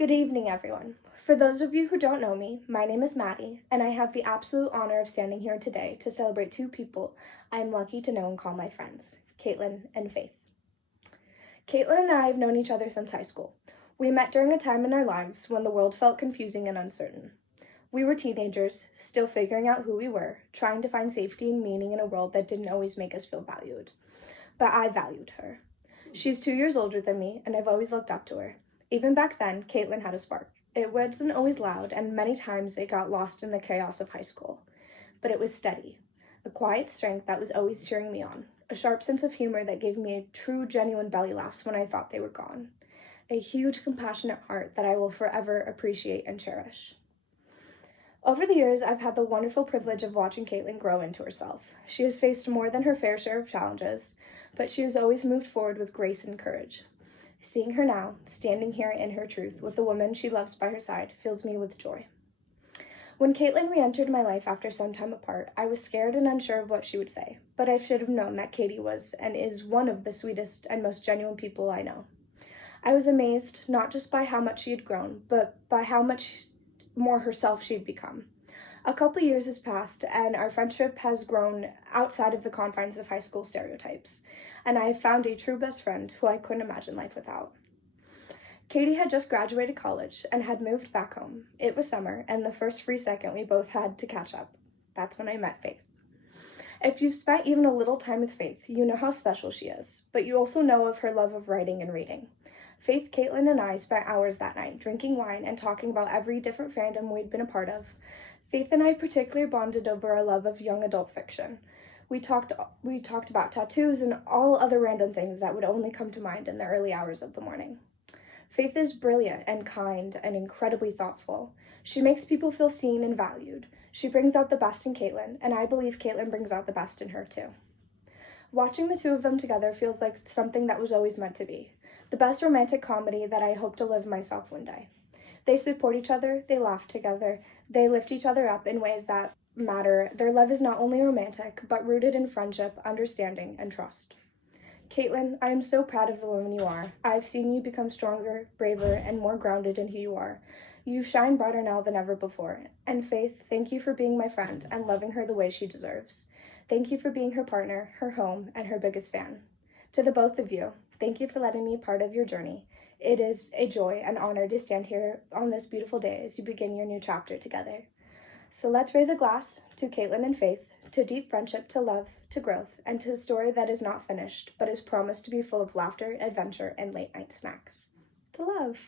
Good evening, everyone. For those of you who don't know me, my name is Maddie, and I have the absolute honor of standing here today to celebrate two people I am lucky to know and call my friends, Caitlin and Faith. Caitlin and I have known each other since high school. We met during a time in our lives when the world felt confusing and uncertain. We were teenagers, still figuring out who we were, trying to find safety and meaning in a world that didn't always make us feel valued. But I valued her. She's 2 years older than me, and I've always looked up to her. Even back then, Caitlin had a spark. It wasn't always loud, and many times it got lost in the chaos of high school. But it was steady, a quiet strength that was always cheering me on, a sharp sense of humor that gave me true, genuine belly laughs when I thought they were gone, a huge, compassionate heart that I will forever appreciate and cherish. Over the years, I've had the wonderful privilege of watching Caitlin grow into herself. She has faced more than her fair share of challenges, but she has always moved forward with grace and courage. Seeing her now, standing here in her truth with the woman she loves by her side, fills me with joy. When Caitlin re-entered my life after some time apart, I was scared and unsure of what she would say, but I should have known that Caity was and is one of the sweetest and most genuine people I know. I was amazed not just by how much she had grown, but by how much more herself she'd become. A couple years has passed, and our friendship has grown outside of the confines of high school stereotypes, and I have found a true best friend who I couldn't imagine life without. Caity had just graduated college and had moved back home. It was summer, and the first free second we both had to catch up. That's when I met Faith. If you've spent even a little time with Faith, you know how special she is, but you also know of her love of writing and reading. Faith, Caitlin, and I spent hours that night drinking wine and talking about every different fandom we'd been a part of. Faith and I particularly bonded over our love of young adult fiction. We talked about tattoos and all other random things that would only come to mind in the early hours of the morning. Faith is brilliant and kind and incredibly thoughtful. She makes people feel seen and valued. She brings out the best in Caitlin, and I believe Caitlin brings out the best in her too. Watching the two of them together feels like something that was always meant to be. The best romantic comedy that I hope to live myself one day. They support each other, they laugh together, they lift each other up in ways that matter. Their love is not only romantic, but rooted in friendship, understanding, and trust. Caitlin, I am so proud of the woman you are. I've seen you become stronger, braver, and more grounded in who you are. You shine brighter now than ever before. And Faith, thank you for being my friend and loving her the way she deserves. Thank you for being her partner, her home, and her biggest fan. To the both of you, thank you for letting me be part of your journey. It is a joy and honor to stand here on this beautiful day as you begin your new chapter together. So let's raise a glass to Caitlin and Faith, to deep friendship, to love, to growth, and to a story that is not finished, but is promised to be full of laughter, adventure, and late night snacks. To love.